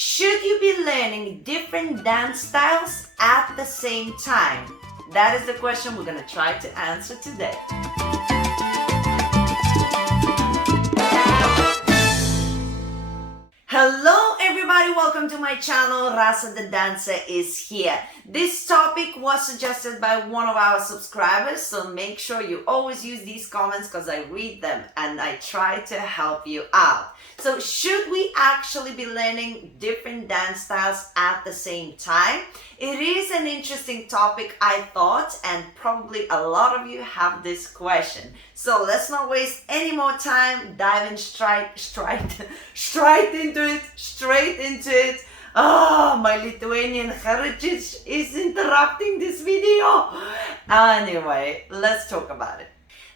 Should you be learning different dance styles at the same time? That is the question we're going to try to answer today. Hello everybody, welcome to my channel. Rasa the dancer is here. This topic was suggested by one of our subscribers, so make sure you always use these comments because I read them and I try to help you out. So should we actually be learning different dance styles at the same time? It is an interesting topic, I thought, and probably a lot of you have this question. So let's not waste any more time, diving straight into it. Oh, my Lithuanian heritage is interrupting this video. Anyway, let's talk about it.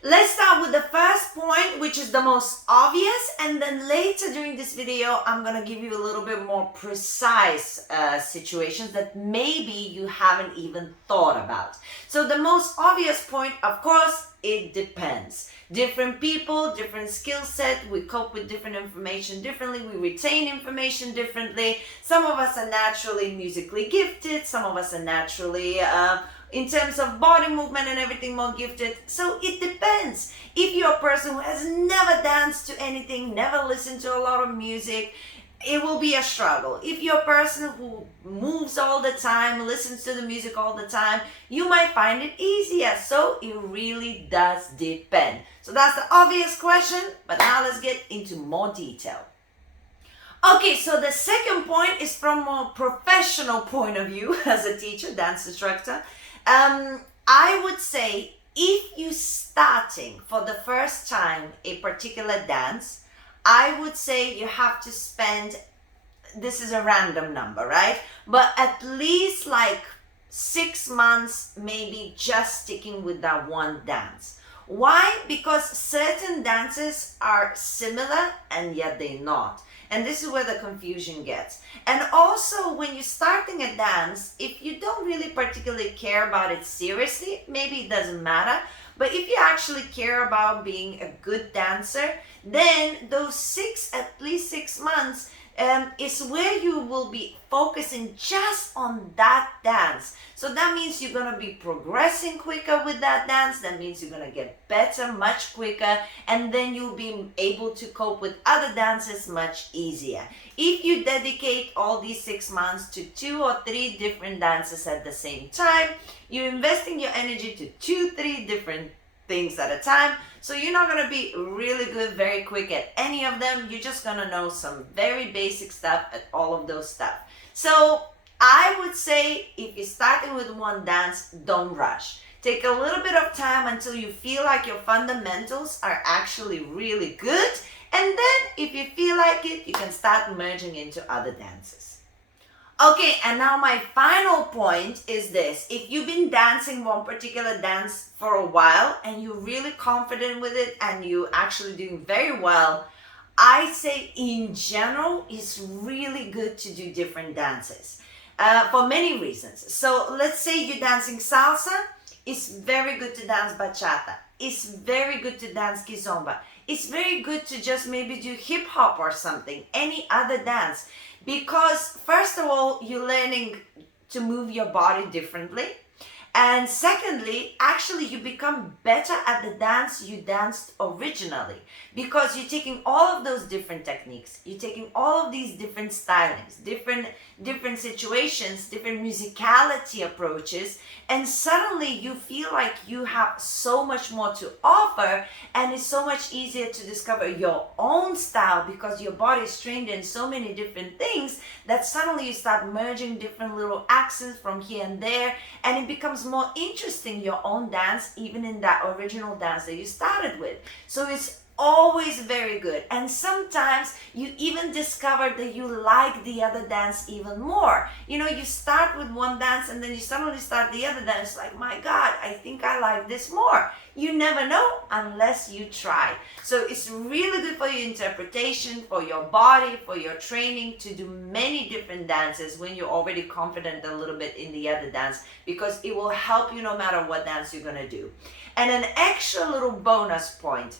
Let's start with the first point, which is the most obvious, and then later during this video, I'm going to give you a little bit more precise situations that maybe you haven't even thought about. So the most obvious point, of course, it depends. Different people, different skill set, we cope with different information differently, we retain information differently. Some of us are naturally musically gifted, some of us are naturally in terms of body movement and everything more gifted. So it depends. If you're a person who has never danced to anything, never listened to a lot of music, it will be a struggle. If you're a person who moves all the time, listens to the music all the time, you might find it easier. So it really does depend. So that's the obvious question, but now let's get into more detail. Okay, so the second point is from a professional point of view as a teacher, dance instructor. I would say if you're starting for the first time a particular dance, I would say you have to spend, this is a random number, right? But at least like 6 months, maybe just sticking with that one dance. Why? Because certain dances are similar and yet they're not. And this is where the confusion gets. And also when you're starting a dance, if you don't really particularly care about it seriously, maybe it doesn't matter. But if you actually care about being a good dancer, then those at least 6 months is where you will be focusing just on that dance. So that means you're going to be progressing quicker with that dance. That means you're going to get better much quicker, and then you'll be able to cope with other dances much easier. If you dedicate all these 6 months to 2 or 3 different dances at the same time, you're investing your energy to 2-3 different things at a time. So you're not going to be really good very quick at any of them. You're just going to know some very basic stuff at all of those stuff. So I would say if you're starting with one dance, don't rush. Take a little bit of time until you feel like your fundamentals are actually really good. And then if you feel like it, you can start merging into other dances. Okay, and now my final point is this. If you've been dancing one particular dance for a while and you're really confident with it and you're actually doing very well, I say in general, it's really good to do different dances for many reasons. So let's say you're dancing salsa, it's very good to dance bachata. It's very good to dance kizomba. It's very good to just maybe do hip hop or something, any other dance. Because first of all, you're learning to move your body differently. And secondly, actually you become better at the dance you danced originally, because you're taking all of those different techniques, you're taking all of these different stylings, different situations, different musicality approaches, and suddenly you feel like you have so much more to offer, and it's so much easier to discover your own style because your body is trained in so many different things that suddenly you start merging different little accents from here and there, and it becomes more interesting, your own dance, even in that original dance that you started with. So it's always very good. And sometimes you even discover that you like the other dance even more. You know, you start with one dance and then you suddenly start the other dance, like, my God, I think I like this more. You never know unless you try. So it's really good for your interpretation, for your body, for your training, to do many different dances when you're already confident a little bit in the other dance, because it will help you no matter what dance you're going to do. And an extra little bonus point,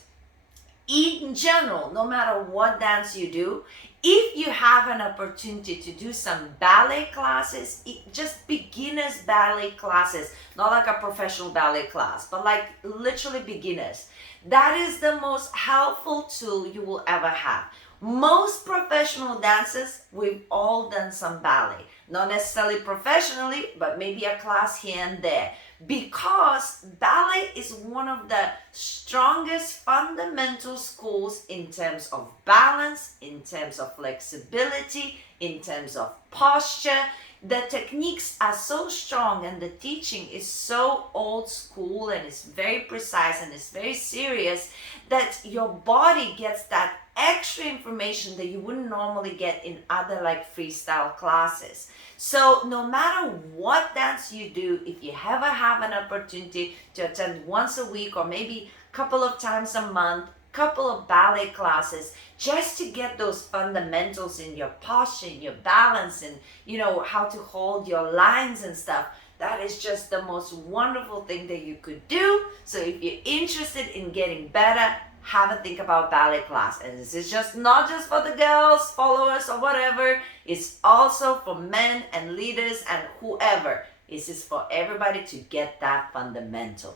in general, no matter what dance you do, If you have an opportunity to do some ballet classes, just beginners ballet classes, not like a professional ballet class, but like literally beginners, that is the most helpful tool you will ever have. Most professional dancers, we've all done some ballet. Not necessarily professionally, but maybe a class here and there. Because ballet is one of the strongest fundamental schools in terms of balance, in terms of flexibility, in terms of posture. The techniques are so strong and the teaching is so old school and it's very precise and it's very serious that your body gets that extra information that you wouldn't normally get in other like freestyle classes. So no matter what dance you do, if you ever have an opportunity to attend once a week or maybe a couple of times a month, couple of ballet classes, just to get those fundamentals in your posture, in your balance, and you know how to hold your lines and stuff, that is just the most wonderful thing that you could do. So if you're interested in getting better, have a think about ballet class. And this is just not just for the girls, followers or whatever, it's also for men and leaders and whoever. This is for everybody to get that fundamental.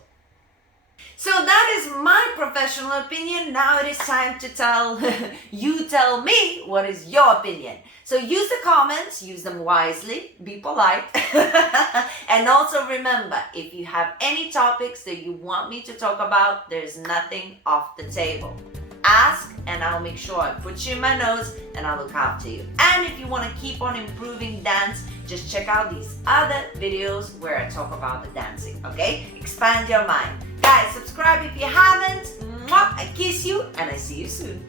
So that is my professional opinion. Now it is time to you tell me what is your opinion. So use the comments, use them wisely, be polite. And also remember, if you have any topics that you want me to talk about, there's nothing off the table. Ask and I'll make sure I put you in my notes and I'll look after you. And if you want to keep on improving dance, just check out these other videos where I talk about the dancing, okay? Expand your mind. Guys, subscribe if you haven't. Mwah, I kiss you and I see you soon.